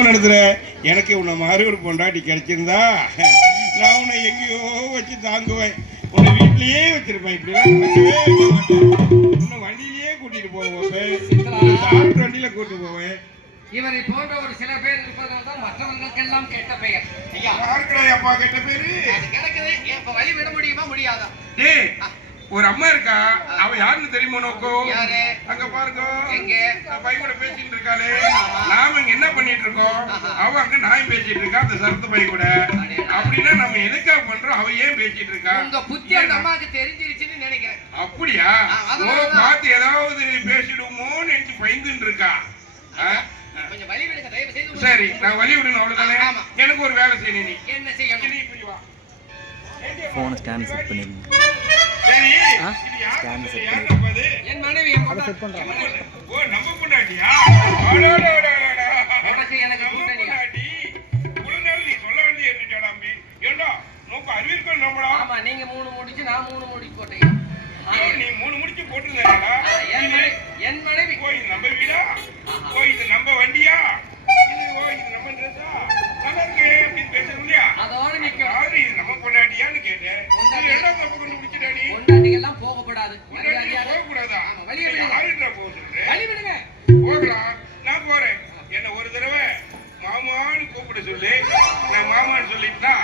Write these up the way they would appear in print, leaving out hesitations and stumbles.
நடத்துற எனக்கு உன்னை மாதிரி ஒரு பொண்டாட்டி கிடைச்சிருந்தா நான் உன்னை எங்கேயோ வச்சு தாங்குவேன். உன்னை வீட்லயே வச்சிருப்பேன். இப்படிலாம் நடக்கவே மாட்டேன். உன்னை வண்டியிலேயே கூட்டிட்டு போவேன். வண்டியில கூட்டிட்டு போவேன். இவரை போன்ற ஒரு சில பேர் இருப்பதால் தான் மற்றவர்களுக்கெல்லாம் கெட்ட பெயர். ஐயா யாருக்கடா அப்பா கெட்ட பேரு? கிடக்குது. இப்ப வழி விட முடியுமா முடியாதா? டேய் ஒரு அம்மா இருக்கா, அவ யாருன்னு தெரியுமா நோக்கோ? அங்க பாருங்க, எங்க பையன் கூட பேசிட்டு இருக்காளே, நாம இங்க என்ன பண்ணிட்டு இருக்கோம்? அவ அங்க நாயும் பேசிட்டு இருக்கா அந்த சரத்து பையன் கூட. அப்படின்னா நம்ம எதுக்காக பண்றோம்? அவ ஏன் பேசிட்டு இருக்கா? உங்க புத்தி அந்த அம்மாக்கு தெரிஞ்சிருச்சுன்னு நினைக்கிறேன். அப்படியா? பார்த்து ஏதாவது பேசிடுவோமோன்னு நினைச்சு பயந்துட்டு இருக்கா. கொஞ்சம் வழி விடுங்க தயவு செய்து. சரி நான் வழி விடணும் அவ்வளவுதானே. எனக்கு ஒரு வேலை செய்யணும். நீ என்ன செய்யணும்? இப்படி வா. போன் ஸ்கேன் செட் பண்ணிருங்க. சரி இது யாரு யாரு? என் மனைவி செட் பண்றேன். ஓ நம்ம பொண்டாட்டியா? உனக்கு எனக்கு பொண்டாட்டி குளநாள் நீ சொல்ல வேண்டிய ஏன்டா ஏண்டா நோக்க அறிவிருக்கோம் நம்மளா? ஆமா நீங்க 3 முடிச்சு நான் 3 முடிச்சு போட்டீங்க. நீ 3 முடிச்சு போட்டுருந்தா என் மனைவி போய் நம்ம வீடா? போய் இது நம்ம வண்டியா? இது ஓ இது நம்ம ட்ரெஸ்ஸா? நல்லா இருக்கே அப்படின்னு பேசுறோம் இல்லையா? அதோட நிக்க யாரு இது நம்ம பொண்டாட்டியான்னு கேட்டேன். என்ன தப்பு கொண்டு முடிச்சிட்டாடி? பொண்டாட்டிங்க எல்லாம் போக கூடாது. போக கூடாதா? வழி விடுங்க. யாருடா போக சொல்றேன்? வழி விடுங்க. போகலாம். நான் போறேன். என்ன ஒரு தடவை மாமான்னு கூப்பிட சொல்லி நான் மாமான்னு சொல்லிட்டா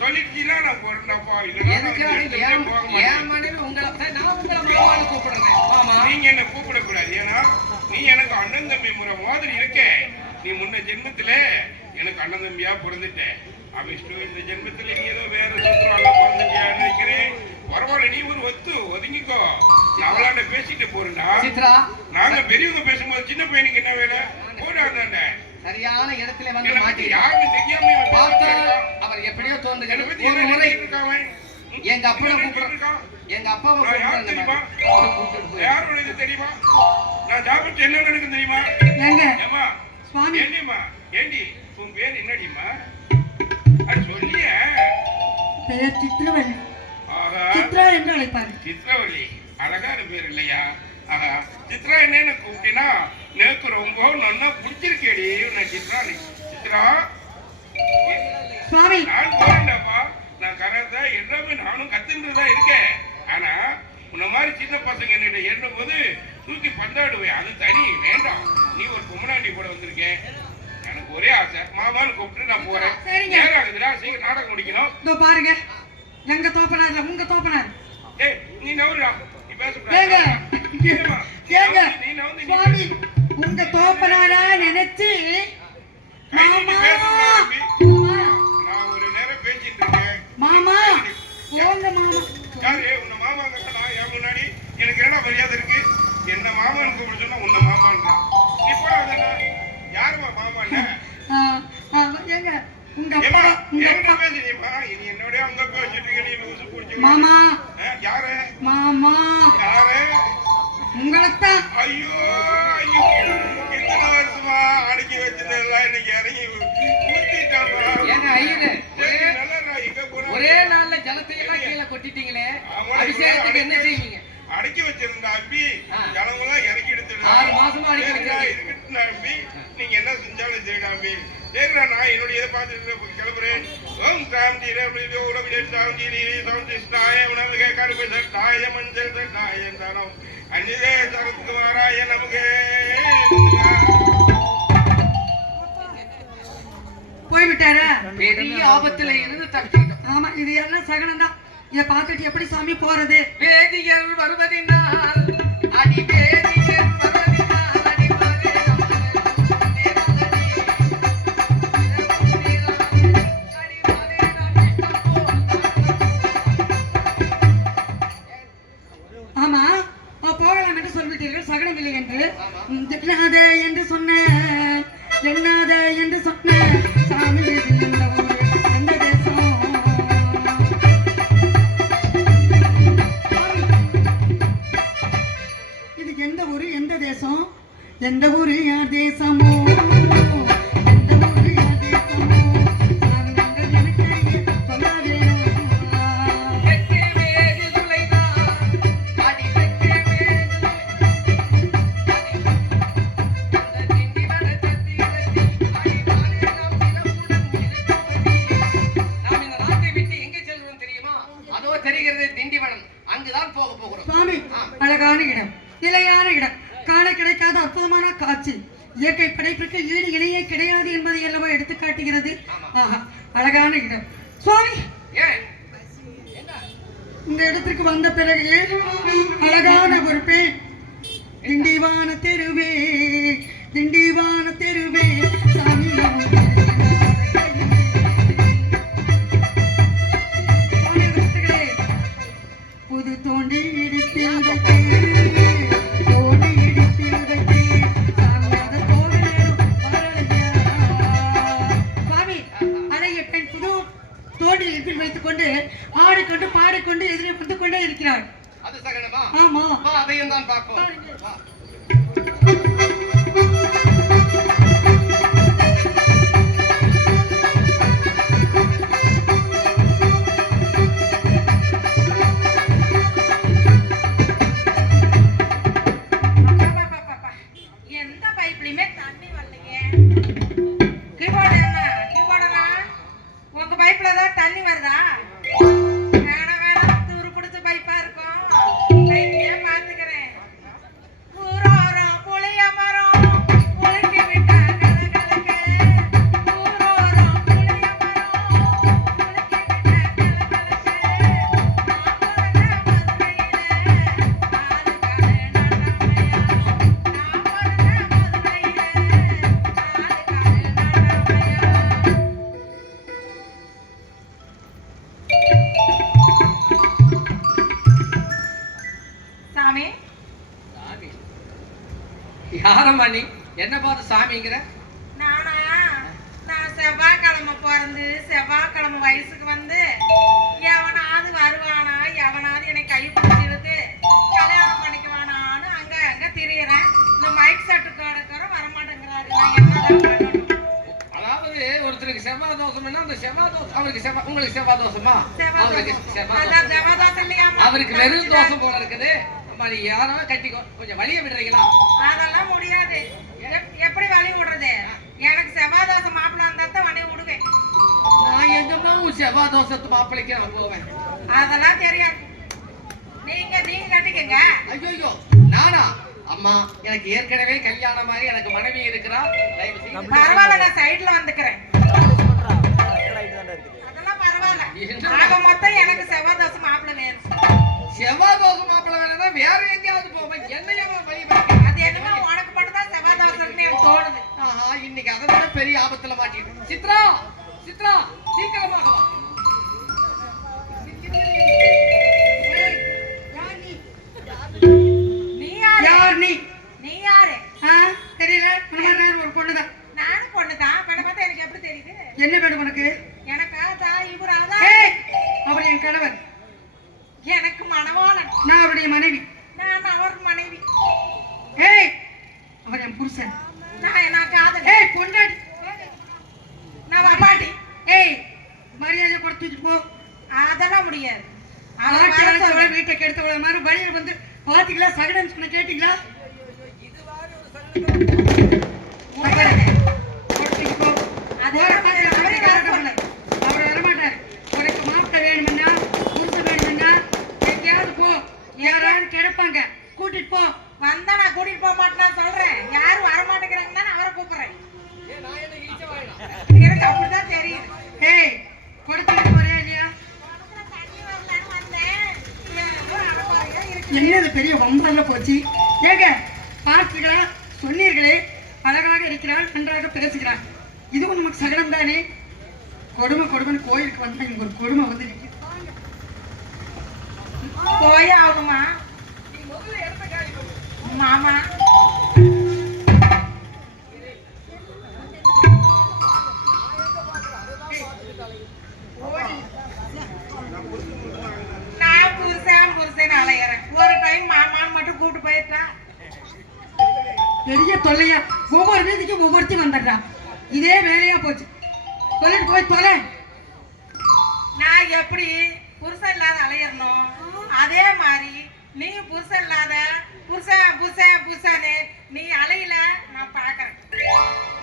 சொல்லிட்டீங்கன்னா நான் போறேன்டாப்பா. இல்லைன்னா என் மனைவி உங்களை நான் உங்களை மாமான்னு கூப்பிடுறேன். மாமா நீங்க என்ன கூப்பிடக்கூடாது. ஏன்னா நீ எனக்கு அண்ணன் தம்பி முறை மாதிரி இருக்கே. நீ முன்ன ஜென்மத்துல எனக்கு அண்ணன் தம்பியா பிறந்துட்ட. அபிஷ்டு இந்த ஜென்மத்துல நீ ஏதோ வேற சொல்றாங்க பிறந்துட்டியான்னு நினைக்கிறேன். பரவாயில்ல நீ ஒரு ஒதுங்கிக்கோ. அவளாண்ட பேசிட்டு போறா சித்ரா. நாங்க பெரியவங்க பேசும்போது சின்ன பையனுக்கு என்ன வேலை? போடாதாண்ட சரியான இடத்துல வந்து மாட்டி யாருன்னு தெரியாம பார்த்தா அவர் எப்படியோ தோன்றுகிறது. ஒரு முறை எங்க அப்பாவை கூப்பிடுறான். எங்க அப்பாவை கூப்பிடுறாங்க. யாரோட இது தெரியுமா? நான் சாப்பிட்டு என்ன நடக்கும் தெரியுமா? ஏமா சுவாமி என்னம்மா ஏண்டி உன் பேர் என்னடிமா? அது சொல்லிய பெயர் சித்ரவள்ளி. சித்ரா என்று அழைப்பாரு. சித்ரவள்ளி அழகான பேர் இல்லையா? ஆஹா சித்ரா என்னன்னு கூப்பிட்டீங்கன்னா எனக்கு ரொம்ப நல்லா பிடிச்சிருக்கேடி. சித்ரா சித்ரா சுவாமி நான் போறேன்டாப்பா. நான் கராத்தே எல்லாமே நானும் கத்துட்டுதான் இருக்கேன். ஆனா உன்ன மாதிரி சின்ன பசங்க என்னிட்ட ஏறும் போது தூக்கி பந்தாடுவேன். அது தனி வேண்டாம். நீ ஒரு பொம்மனாண்டி கூட வந்திருக்கேன். எனக்கு ஒரே ஆசை மாமான்னு கூப்பிட்டு நான் போறேன். நேரம் ஆகுதுடா சீக்கிரம் நாடகம் முடிக்கணும். இதோ பாருங்க எங்க தோப்பனார்ல உங்க தோப்பனார். ஏய் நீ நவுறா நீ பேசக்கூடாது. ஏங்க சுவாமி உங்க தோப்பனாரா நினைச்சு மாமா நான் ஒரு நேரம் பேசிட்டு இருக்கேன். மாமா போங்க மாமா. யாரு உன்ன மாமா கட்டா என் முன்னாடி எனக்கு என்ன மரியாதை இருக்கு? என்ன மாமான்னு கூப்பிட சொன்னா உன்ன மாமான்றான். நீ போடாத. யாருமா மாமான்னு? ஏங்க உங்க அப்பா என்ன பேசுறீமா? இனி என்னோட அங்க பேசிட்டு இருக்க. நீ லூசு புடிச்சு மாமா. யாரு மாமா? யாரு? உங்களைத்தான். ஐயோ ஐயோ இத்தனை வருஷமா அடக்கி வச்சதெல்லாம் இன்னைக்கு இறங்கி ஊத்திட்டாமா. ஏங்க ஐயனே ஒரே ஒரே நாள்ல ஜலத்தை எல்லாம் கீழே கொட்டிட்டீங்களே. அபிஷேகத்துக்கு என்ன செய்வீங்க? அடக்கி வச்சிருந்தா அம்பி ஜலமெல்லாம் இறக்கி எடுத்துட்டு 6 மாசமா அடக்கி இருக்கட்டும் அம்பி. நீங்க என்ன செஞ்சாலும் சரிடா அம்பி. சரிடா நான் என்னுடைய இதை பார்த்துட்டு கிளம்புறேன். ஓம் சாந்தி உணவு சாந்தி சாந்திஷ்டாய உணவு கருப்பு சட்டாய மஞ்சள் சட்டாய தரம் அஞ்சிதே சரத்குமாராய நமக்கு போய்விட்டாரா? பெரிய ஆபத்துல இருந்து தப்பிட்டோம். ஆமா இது எல்லாம் சகனம் தான். இதை பார்த்துட்டு எப்படி சாமி போறது? வேதியர் வருவதினால் அடி வேதியர் வருவதினால் அடி மகே ஆமா போகலாம் என்று சொல்லிவிட்டீர்கள். சகனம் இல்லை என்று திட்டாத என்று சொன்ன எண்ணாத என்று சொன்ன சாமி எந்த ஊரு எந்த தேசம்? இது எந்த ஊரு எந்த தேசம்? எந்த ஊரு யார் தேசமோ? எந்த ஊரு யார் தேசமோ? சாமி நீங்கள் எனக்கு சொல்ல வேணும். வெற்றி வேதி துளைதான் அடி வெற்றி வேதி அந்த திண்டி வட சத்தி அடி அழகான இடம், நிலையான இடம், காண கிடைக்காத அற்புதமான காட்சி, இயற்கை படைப்பிற்கு ஈடு இணையே கிடையாது என்பதை அல்லவா எடுத்து காட்டுகிறது. ஆஹா, அழகான இடம். சுவாமி, ஏன் இந்த இடத்திற்கு வந்த பிறகு அழகான ஒரு பெண், திண்டிவான தெருவே, திண்டிவான தெருவே, சாமி புது தோண்டி இடிப்பில் வைத்து, தோண்டி இடிப்பில் வைத்து, சாமியாத கோவிலும் வரலையா. சுவாமி, அழகிய பெண் புது தோண்டி இடிப்பில் வைத்துக் கொண்டு ஆடிக்கொண்டு பாடிக்கொண்டு எதிரே வந்து கொண்டே இருக்கிறார். அது சகனமா? ஆமா, வா, அதையும் தான் பார்ப்போம். வா. எந்த பைப்லயுமே தண்ணி வரலையே. கீபோர்டு என்ன கீபோர்டா? உங்க பைப்ல தான் தண்ணி வருதா? வேணாம் வேணாம், துரு பிடிச்ச பைப்பா இருக்கும். பைப்பே பாத்துக்கிறேன். ஊரோரம் புளிய மரம் புளிக்கு விட்டா கலகலக்க. ஊரோரம் புளிய மரம் புளிக்கு விட்டா கலகலக்க. சாமி, யாரம்மா நீ? என்ன பார்த்து சாமிங்கிற? நானா? நான் செவ்வாய்க்கிழமை பிறந்து செவ்வாய்க்கிழமை வயசுக்கு வந்து எவனாவது வருவானா, எவனாவது என்னை கை பிடிச்சிடுது கல்யாணம் பண்ணிக்குவானான்னு அங்க திரியிறேன். இந்த மைக் செட்டுக்கு எடுக்கிறோம் வரமாட்டேங்கிறாரு. நான் என்னதான் பண்ணணும்? அதாவது ஒருத்தருக்கு செவ்வாய் தோஷம்னா அந்த செவ்வாய் தோஷம் அவருக்கு செவ்வாய், உங்களுக்கு செவ்வாய் தோஷமா? அவருக்கு செவ்வாய் அதான் தோஷம். ஜெபதோஷம் இல்லையாம்மா? அவருக்கு வெறும் தோஷம் போல இருக்குது. அம்மா நீ யாரோ கட்டிக்கோ, கொஞ்சம் வழிய விடுறீங்களா? அதெல்லாம் முடியாது. எப்படி வழி விடுறது? எனக்கு செவ்வாதோஷம் மாப்பிள்ள இருந்தா தான் வழி விடுவேன். நான் எங்கம்மா செவ்வாய் தோஷத்து மாப்பிளைக்கு நான் போவேன்? அதெல்லாம் தெரியாது. நீங்க கட்டிக்கங்க. ஐயோ நானா? அம்மா எனக்கு ஏற்கனவே கல்யாணமாக எனக்கு மனைவி இருக்கிறா. தயவு செய்து பரவாயில்ல, நான் சைடுல வந்துக்கிறேன். அதெல்லாம் பரவாயில்ல. ஆக மொத்தம் எனக்கு செவ்வாதோஷம் மாப்பிள்ள வேணும். செவ்வாய் தோஷம் மாப்பிள்ளை வேணா வேற எங்கேயாவது போவேன். என்னையா வழி அது என்னமோ உனக்கு மட்டும் தான் செவ்வாதோஷம்னு எனக்கு தோணுது. ஆஹா, இன்னைக்கு அதை விட பெரிய ஆபத்துல மாட்டிட்டு. சித்ரா, சித்ரா சீக்கிரமாக வா. நீ யாரு? யார் நீ? நீ யாரு? தெரியல, ஒரு பொண்ணுதான். நானும் பொண்ணுதான். பெண்ணை பார்த்தா எனக்கு எப்படி தெரியுது? என்ன வேணும் உனக்கு? எனக்கா தான் இவராதான். அவர் என் கணவர், எனக்கு மணவாளன். நான் அவருடைய மனைவி. நான் அவர் மனைவி. அவர் என் புருஷன். நான் காதல். பொண்டாட்டி. நான் வப்பாட்டி. மரியாதை கூட தூக்கி போ. அதெல்லாம் முடியாது. அவன் வர சொல்லு. வீட்டை கெடுத்த மாதிரி வழியில் வந்து பாத்தீங்களா? சகடன் சொன்ன கேட்டீங்களா? அவர் வரமாட்டாரு. உனக்கு மாப்பிள்ளை வேணும்னா, புருஷன் வேணும்னா எங்கேயாவது போ. யாராவது கிடப்பாங்க, கூட்டிட்டு போ. வந்தா நான் கூட்டிட்டு போக மாட்டேன்னு சொல்றேன். யாரும் வர மாட்டேங்கிறாங்கன்னா நான் அவரை கூப்பிடுறேன். எனக்கு அப்படிதான் தெரியுது. கொடுத்துட்டு போறியா இல்லையா? தண்ணி வரலன்னு வந்தேன். அனுப்பாரியா இருக்கு. என்னது பெரிய வம்பல்ல போச்சு? ஏங்க பார்த்தீங்களா? சொன்னீர்களே அழகாக இருக்கிறாள், நன்றாக பேசுகிறாள். இதுவும் நமக்கு சகனம் தானே? கொடுமை கொடுமைன்னு கோயிலுக்கு வந்தா இங்க ஒரு கொடுமை வந்து நிக்குது. போய் ஆகணுமா மாமா? நான் புருஷன் அலையறேன். ஒரு டைம் மாமான்னு மட்டும் கூப்பிட்டு போயிட்டா பெரிய தொல்லையா? ஒவ்வொரு வீதிக்கும் ஒவ்வொருத்தையும் வந்துடுறான். இதே வேலையா போச்சு. சொல்லிட்டு போய் தொலை. நான் எப்படி புருஷன் இல்லாத அலையறணும், அதே மாதிரி நீ புருஷன் இல்லாத புருஷனு நீ அலையில நான் பாக்குறேன்.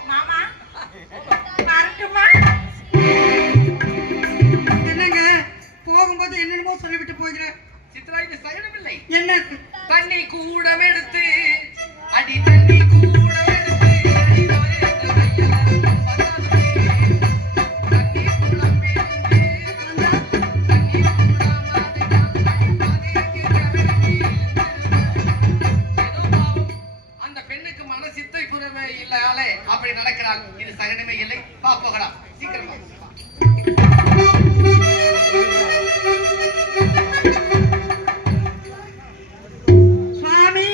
மாமா வரட்டுமா? என்னங்க போகும்போது என்னென்னமோ சொல்லிவிட்டு போகிறேன். சித்ரா இது சகனமில்லை. என்ன தண்ணி சகனமே இல்லை. வா போகலாம், சீக்கிரம் வா. சுவாமி,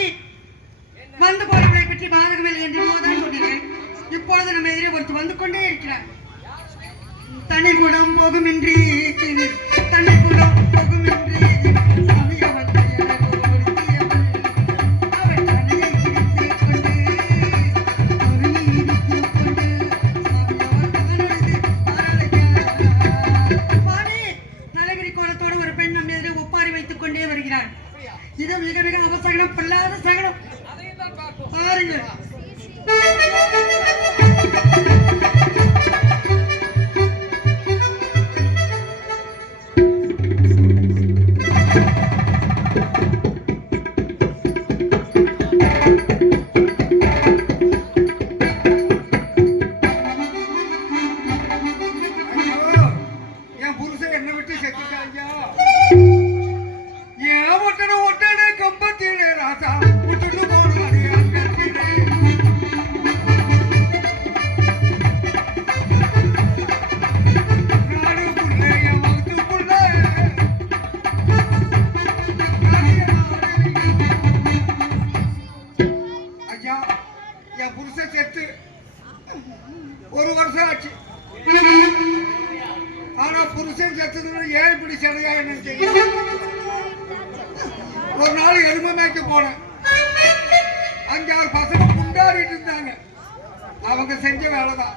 வந்து போறவங்களை பற்றி பாதகமில்லை என்று தான் சொன்னேன். இப்பொழுது நம்ம எதிரே ஒருத்தர் வந்து கொண்டே இருக்கிறார். தனி குடம் போகுமின்றி, தனி குடம் போகுமின்றி, சாமி அவன் கையால் ஒருத்தியவள். அவள் தலையை சிரித்துக் கொண்டு, அருளை இடித்துக் கொண்டு, சாமி அவன் மகனொழுது ஆராய்கிறார். சுவாமி, தலைவிரி கோலத்தோடு ஒரு பெண் நம்ம எதிரே ஒப்பாரி வைத்துக் கொண்டே வருகிறார். இது மிக மிக அவசகனம், பொல்லாத சகனம். பாருங்கள். என் புருஷன் என்ன விட்டு செத்துட்டாங்க. ஏன் ஒட்டட கம்பத்திலே ராசா விட்டுட்டு போனாரு அங்கத்திலே. நாடுக்குள்ள என் வகுத்துக்குள்ள ஐயா, என் புருஷன் செத்து 1 வருஷம் ஆச்சு. ஆனா புருஷன் செத்ததுன்னு ஏன் இப்படி சடையா என்ன செய்ய? ஒரு நாள் எருமை மேய்க்க போனேன். அங்க ஒரு பசங்க குண்டாடிட்டு இருந்தாங்க. அவங்க செஞ்ச வேலைதான்.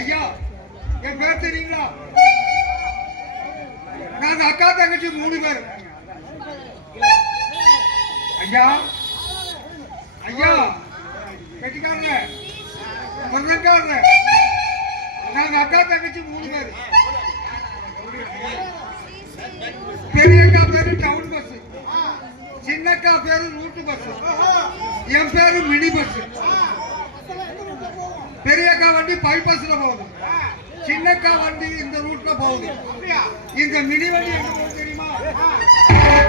ஐயா, என் பேர் தெரியுங்களா? நாங்க அக்கா தங்கச்சி 3 பேர். ஐயா ஐயா, கெட்டிக்காரங்க, சொந்தக்காரங்க, நாங்க அக்கா தங்கச்சி 3 பேர். பெரியக்கா பேரு டவுன் பஸ், சின்னக்கா பேரு ரூட் பஸ், என் பேரு மினி பஸ். பெரியக்கா வண்டி பைபாஸ்ல போகுது, சின்னக்கா வண்டி இந்த ரூட்ல போகுது. இந்த மினி வண்டி எங்க போகுது தெரியுமா?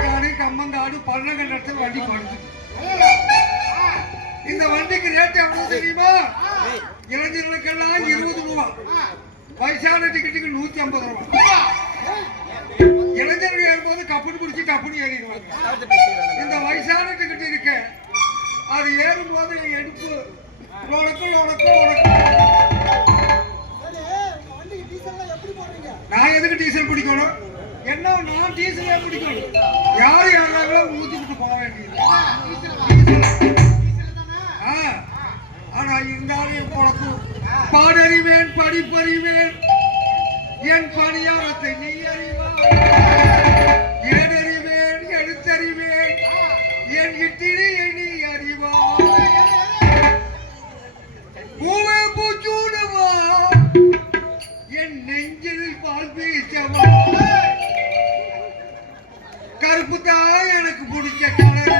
காடு, கம்மங்காடு, பள்ளங்கண்டத்துல வண்டி போடுது. இந்த வண்டிக்கு ரேட் எவ்வளவு தெரியுமா? இளைஞர்களுக்கெல்லாம் 20 ரூபா, வயசான டிக்கெட்டுக்கு 150 ரூபா. இளைஞர்கள் ஏறும்போது கப்புன்னு பிடிச்சி டப்புன்னு ஏறிடுவாங்க. இந்த வயசான டிக்கெட் இருக்க, அது ஏறும்போது எடுப்பு லோடக்கு லோடக்கு லோடக்கு. நான் எதுக்கு டீசல் பிடிக்கணும்? என்ன நான் டீசலே பிடிக்கணும். யார் யாராங்களோ ஊத்திக்கிட்டு போக வேண்டியது. ஆனா இந்த பொழப்பு பாடறிவேன், படிப்பறிவேன், என் பணியாரத்தை நீ அறிவாய். ஏடறிவேன், எழுத்தறிவேன், என் இட்டிலியை நீ அறிவாய். பூவே பூச்சூடுவா, என் நெஞ்சில் பால் பீச்சவா. கருப்பு தான் எனக்கு பிடிச்ச கலரு.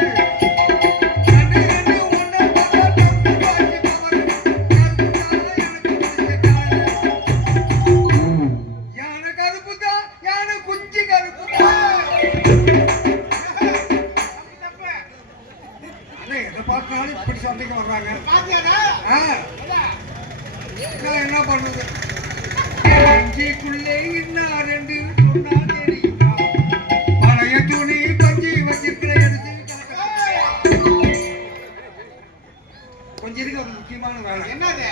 என்ன பண்ணுது? நெஞ்சிக்குள்ளே இன்னார் என்று சொன்னால் தெரியுமா? பழைய துணி பஞ்சி வச்சிருக்கிற எடுத்து கொஞ்சம் இருக்கு. ஒரு முக்கியமான வேலை. என்னது?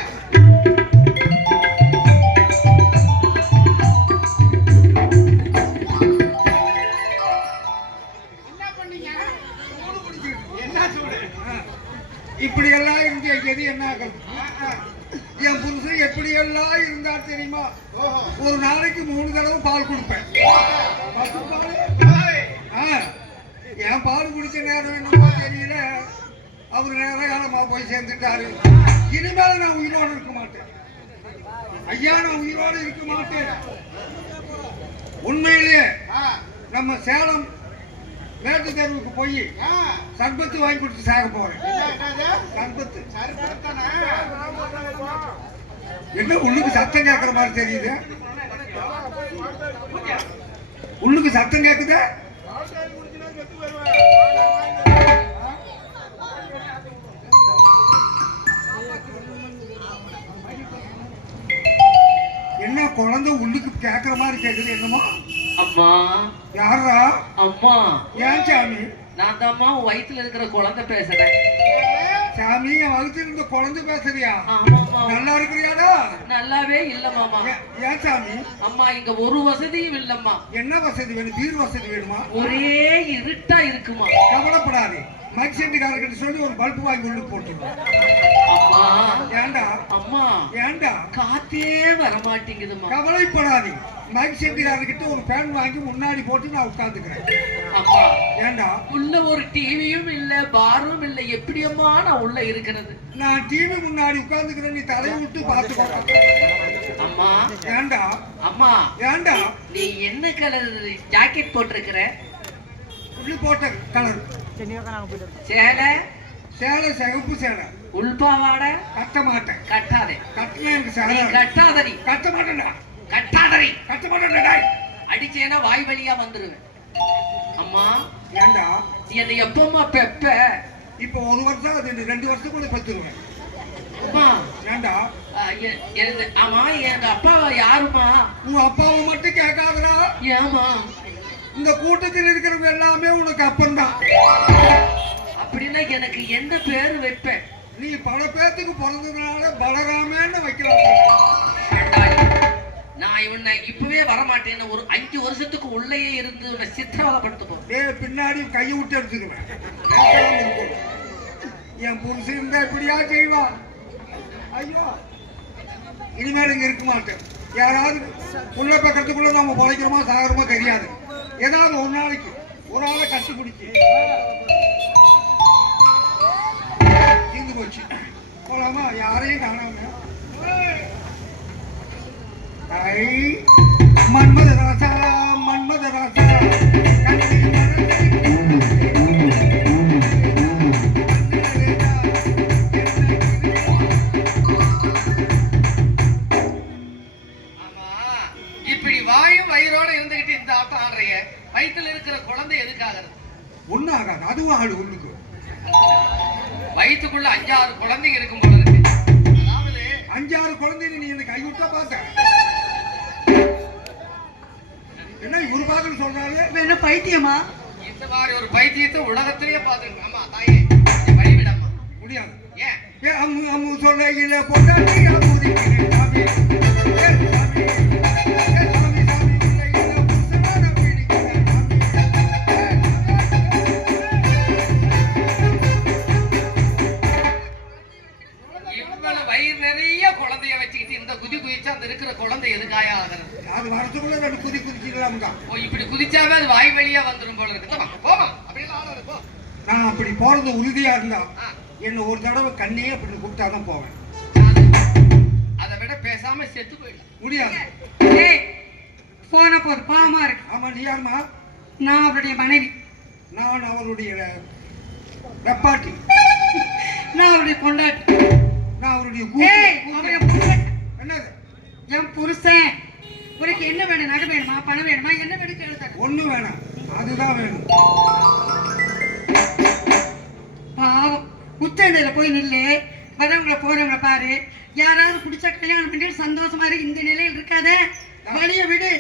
இப்படி எல்லாம் இங்க எது என்ன ஆகும்? என் புருஷன் எப்படி எல்லாம் இருந்தா தெரியுமா? ஒரு நாளைக்கு 3 தடவை பால் கொடுப்பேன். என் பால் குடிச்ச நேரம் என்னமோ தெரியல, அவர் நேர காலமா போய் சேர்ந்துட்டாரு. இனிமேல் நான் உயிரோடு இருக்க மாட்டேன். ஐயா, நான் உயிரோடு இருக்க மாட்டேன். உண்மையிலேயே நம்ம சேலம் மேட்டு தெருவுக்கு போய் சர்பத்து வாங்கி கொடுத்து சாக போறேன். சர்பத்து என்ன உள்ளுக்கு சத்தம் கேட்கற மாதிரி தெரியுது? உள்ளுக்கு சத்தம் கேக்குது. குழந்தை உள்ளுக்கு கேட்குற மாதிரி கேட்குது என்னமோ. அம்மா யாரா? அம்மா ஏன் சாமி? நான் தான்மா உன் வயித்துல இருக்கிற குழந்தை பேசுறேன். சாமி என் வகுத்துல இருந்த குழந்தை பேசுறியா? ஆமாம்மா. நல்லா இருக்கிறியாடா? நல்லாவே இல்ல மாமா. ஏன் சாமி? அம்மா இங்க ஒரு வசதியும் இல்லம்மா. என்ன வசதி வேணும்? வீடு வசதி வேணுமா? ஒரே இருட்டா இருக்குமா. கவலைப்படாதே, மைக் செட்டுக்காரர்கிட்ட சொல்லி ஒரு பல்பு வாங்கி உள்ள போட்டுருவோம். அம்மா ஏண்டா? அம்மா ஏண்டா? காத்தே வர மாட்டேங்குதுமா. கவலைப்படாதே, மைக் செட்டுக்காரர்கிட்ட ஒரு ஃபேன் வாங்கி முன்னாடி போட்டு நான் உட்காந்துக்கிறேன். அம்மா ஏண்டா? உள்ள ஒரு டிவியும் இல்ல, பாரும் இல்ல, எப்படியம்மா நான் உள்ள இருக்கிறது? நான் டிவி முன்னாடி உட்காந்துக்கிறேன், நீ தலையை விட்டு பார்த்துக்கோ. அம்மா ஏண்டா? அம்மா ஏண்டா? நீ என்ன கலர் ஜாக்கெட் போட்டிருக்கிற? புள்ளி போட்ட கலர் சேலை, சேலை சிகப்பு சேலை. உள்பாவாடை கட்ட மாட்டேன். கட்டாதே. கட்டினா எனக்கு நீ சேலை கட்டாதடி. கட்ட மாட்டேன்டா. கட்டாதடி. கட்ட மாட்டேன்டா. அடிச்சேனா வாய் வழியா வந்துருவேன். அம்மா ஏண்டா? என்னை எப்பமா பெப்ப? இப்போ ஒரு வருஷம் அது 2 வருஷத்துக்குள்ள பத்துருவேன். அம்மா ஏண்டா? ஆமா எங்க அப்பா யாருமா? உன் அப்பாவை மட்டும் கேட்காதடா. ஏமா? இந்த கூட்டத்தில் இருக்கிறவங்க எல்லாமே உனக்கு அப்பந்தான். அப்படின்னா எனக்கு என்ன பேரு வைப்பேன்? நீ பல பேத்துக்கு பிறந்ததுனால பலராமன்னு வைக்கலாம். நான் இவனை இப்பவே வரமாட்டேன்னு ஒரு 5 வருஷத்துக்கு உள்ளேயே இருந்து உன்னை சித்திரவதைப்படுத்த போறேன். பின்னாடி கையை விட்டு எடுத்துக்குவேன். கேட்காம இருக்கணும். என் புருஷன் இருந்தா இப்படியா செய்வா? ஐயோ, இனிமேல் இங்க இருக்க மாட்டேன். யாராவது உள்ள பக்கத்துக்குள்ள நம்ம பொழைக்கிறோமா சாகிறோமா தெரியாது. ஏதாவது ஒரு நாளைக்கு ஒரு ஆளை கட்டி பிடிச்சி தீர்ந்து போச்சு. போலாமா? யாரையும் காணாம. மன்மத ராசா, மன்மத ராசா, இப்படி வாயும் வயிறோட இருந்துகிட்டு இந்த ஆட்டம் ஆடுறீங்க. வயித்துல இருக்கிற குழந்தை எதுக்காகிறது? ஒன்னும் ஆகாது, அதுவும் ஆடு உள்ளுக்கு. வயிற்றுக்குள்ள 5-6 குழந்தைங்க இருக்கும் போல இருக்கு. அதாவது 5-6 குழந்தைங்க நீ இந்த கைவிட்டா பார்த்த என்ன இவரு பாக்கன்னு சொல்றாரு? என்ன பைத்தியமா? இந்த மாதிரி ஒரு பைத்தியத்தை உலகத்திலேயே பார்த்துருக்கேன். ஆமா தாயே, வழிவிடம்மா. முடியாது. ஏன்? ஏ அம்மு அம்மு சொல்ல பொண்டாட்டி அம்முதிக்கிறேன் சாமி. ஏ சாமி, ஏ சாமி சாமி இல்ல புருஷனான பிடிக்கிறேன் சாமி. இவ்வளவு வயிறு நிறைய குழந்தைய வச்சுக்கிட்டு இந்த குதி குதிச்சா அந்த இருக்கிற குழந்தை எதுக்காயா ஆகிறது? அது வரத்துக்குள்ள 2 குதிக்கலாம் தான். ஓ, இப்படி குதிச்சாவே அது வாய் வழியா வந்துடும் போல இருக்கு. போமா அப்படியெல்லாம் ஆடாது, போ. நான் அப்படி போறது உறுதியா இருந்தா என்ன ஒரு தடவை கண்ணையே அப்படி கூப்பிட்டாதான் போவேன். அதை விட பேசாம செத்து போயிடலாம். முடியாது. ஏய், போன போது பாவமா இருக்கு. ஆமா, நீ யாருமா? நான் அவருடைய மனைவி. நான் அவருடைய வெப்பாட்டி. நான் அவருடைய பொண்டாட்டி. நான் அவருடைய ஏய், அவருடைய புருஷன். என்னது? என் புருஷன். உனக்கு என்ன வேணும்? நகை வேணுமா? பணம் வேணுமா? என்ன வேணும் கேளுங்க. ஒண்ணு வேணாம், அதுதான் வேணும். பாவம், உச்சண்டையில போய் நில்லு. வரவங்களை போறவங்களை பாரு. யாராவது குடிச்சா கல்யாணம் பண்ணிட்டு சந்தோஷமா இருக்கு. இந்த நிலையில் இருக்காத, வழிய விடு.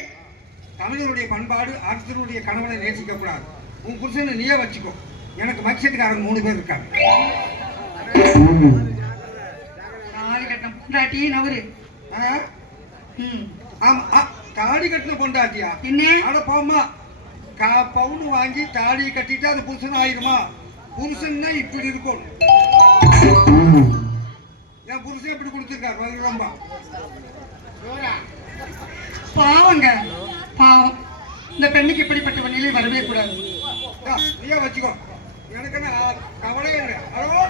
தமிழருடைய பண்பாடு அடுத்தருடைய கணவனை நேசிக்க கூடாது. உன் புருஷனை நீயே வச்சுக்கோ. எனக்கு மக்சத்துக்காரங்க 3 பேர் இருக்காங்க. தாலி கட்டின பொண்டாட்டி நவரு. ஆமா, தாலி கட்டின பொண்டாட்டியா? என்ன? அட போம்மா, பவுன் வாங்கி தாலி கட்டிட்டு அது புருஷன் ஆயிருமா? புருஷன்னா இப்படி இருக்கும். என் புருஷன் எப்படி கொடுத்துருக்காரு வயிறம்பா. பாவங்க, பாவம். இந்த பெண்ணுக்கு இப்படிப்பட்ட நிலை வரவே கூடாது. நீயே வச்சுக்கோ, எனக்கு என்ன கவலையே இல்லை. ஹலோ